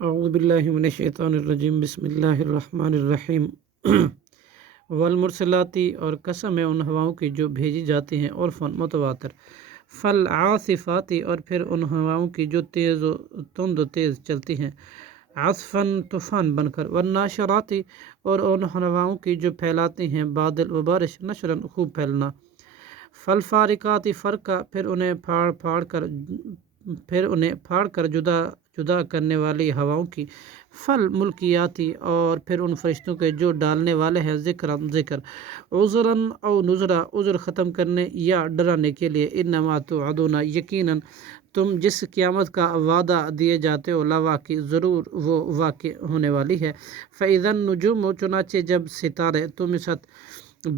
اعوذ باللہ من الشیطان الرجیم، بسم اللہ الرحمن الرحیم۔ والمرسلاتی، اور قسم ہے ان ہواؤں کی جو بھیجی جاتی ہیں، عرفاً متواتر۔ فالعاصفاتی، اور پھر ان ہواؤں کی جو تیز و تند و تیز چلتی ہیں، عصفاً طوفان بن کر۔ والناشراتی، اور ان ہواؤں کی جو پھیلاتی ہیں بادل و بارش، نشراً خوب پھیلنا۔ فالفارقاتی فرقہ، پھر انہیں پھاڑ کر جدا جدا کرنے والی ہواؤں کی۔ فالملکیاتی، اور پھر ان فرشتوں کے جو ڈالنے والے ہیں ذکراً ذکر۔ عذراً او نذرا، عذر ختم کرنے یا ڈرانے کے لیے۔ انما توعدون، یقیناً تم جس قیامت کا وعدہ دیے جاتے ہو، لواقع، ضرور وہ واقع ہونے والی ہے۔ فَإِذَا النُّجُومُ، چنانچہ جب ستارے طُمِسَت،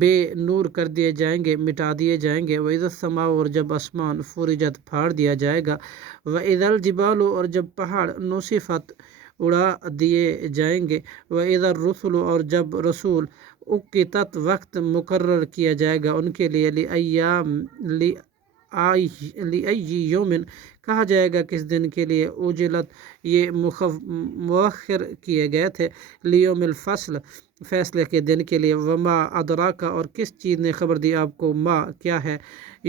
بے نور کر دیے جائیں گے، مٹا دیے جائیں گے۔ وَإِذَا السَّمَاءُ، اور جب آسمان، فُرِجَت، پھاڑ دیا جائے گا۔ وَإِذَا الْجِبَالُ، اور جب پہاڑ، نُصِفَت، اڑا دیے جائیں گے۔ وَإِذَا الرُّسُلُ، اور جب رسول، اُقِّتَت، وقت مقرر کیا جائے گا ان کے لیے۔ لِأَيِّ یومٍ، کہا جائے گا کس دن کے لیے۔ اُجِلَت، یہ مؤخر کیے گئے تھے۔ لیوم الفصل، فیصلے کے دن کے لیے۔ وما ادراک، اور کس چیز نے خبر دی آپ کو، ما کیا ہے،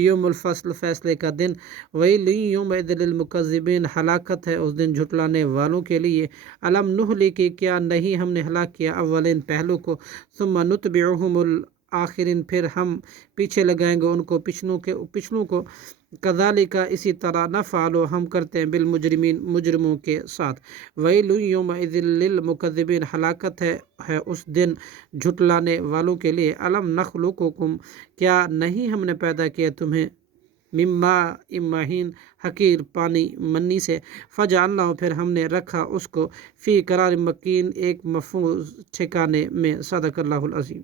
یوم الفصل، فیصلے کا دن۔ ویل یومئذ للمکذبین، ہلاکت ہے اس دن جھٹلانے والوں کے لیے۔ الم نہلک، کیا نہیں ہم نے ہلاک کیا اولین پہلو کو۔ ثم نتبعہم الآخرین، پھر ہم پیچھے لگائیں گے ان کو پچھلوں کو۔ کذالک، اسی طرح، نفعل، ہم کرتے ہیں بالمجرمین، مجرموں کے ساتھ۔ ویل یومئذ للمکذبین، ہلاکت ہے اس دن جھٹلانے والوں کے لیے۔ الم نخلقکم، کیا نہیں ہم نے پیدا کیا تمہیں، من ماء مہین، حقیر پانی، منی سے۔ فجعلناہ، پھر ہم نے رکھا اس کو، فی قرار مکین، ایک محفوظ ٹھکانے میں۔ صدق اللہ العظیم۔